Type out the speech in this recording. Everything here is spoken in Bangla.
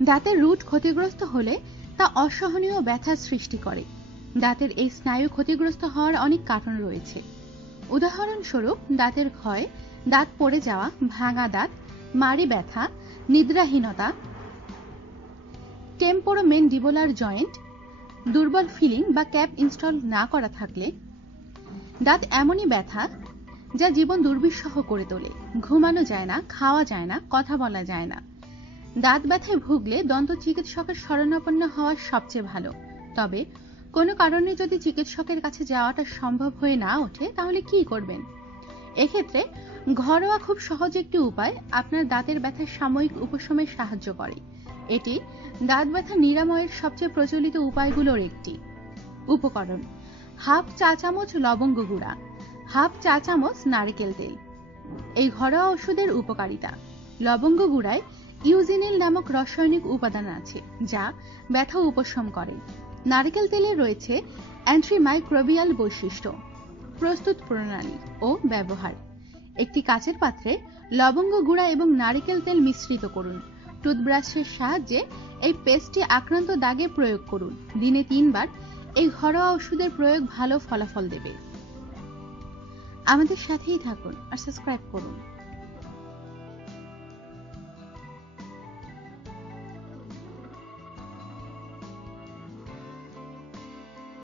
দাঁতের রুট ক্ষতিগ্রস্ত হলে তা অসহনীয় ব্যথার সৃষ্টি করে। দাঁতের এই স্নায়ু ক্ষতিগ্রস্ত হওয়ার অনেক কারণ রয়েছে। উদাহরণস্বরূপ দাঁতের ক্ষয়, দাঁত পড়ে যাওয়া, ভাঙা দাঁত, মাড়ি ব্যথা, নিদ্রাহীনতা, টেম্পোরোমেন্ডিবুলার জয়েন্ট, দুর্বল ফিলিং বা ক্যাপ ইনস্টল না করা থাকলে। দাঁত এমনই ব্যথা যা জীবন দুর্বিষহ করে তোলে। ঘুমানো যায় না, খাওয়া যায় না, কথা বলা যায় না। দাঁত ব্যথায় ভুগলে দন্ত চিকিৎসকের শরণাপন্ন হওয়া সবচেয়ে ভালো। তবে কোনো কারণে যদি চিকিৎসকের কাছে যাওয়াটা সম্ভব হয়ে না ওঠে, তাহলে কি করবেন? এক্ষেত্রে ঘরোয়া খুব সহজ একটি উপায় আপনার দাঁতের ব্যথার সাময়িক উপশমে সাহায্য করে। এটি দাঁত ব্যথা নিরাময়ের সবচেয়ে প্রচলিত উপায়গুলোর একটি। উপকরণ: হাফ চা চামচ লবঙ্গ গুঁড়া, হাফ চা চামচ নারকেল তেল। এই ঘরোয়া ওষুধের উপকারিতা: লবঙ্গ গুঁড়ায় ইউজিনিল নামক রাসায়নিক উপাদান আছে যা ব্যথা উপশম করে। নারকেল তেলে রয়েছে অ্যান্টিমাইক্রোবিয়াল বৈশিষ্ট্য। প্রস্তুত প্রণালী ও ব্যবহার: একটি কাচের পাত্রে লবঙ্গ গুঁড়া এবং নারকেল তেল মিশ্রিত করুন। টুথব্রাশের সাহায্যে এই পেস্টটি আক্রান্ত দাগে প্রয়োগ করুন। দিনে 3 বার এই ঘরোয়া ওষুধের প্রয়োগ ভালো ফলাফল দেবে। আমাদের সাথেই থাকুন আর সাবস্ক্রাইব করুন।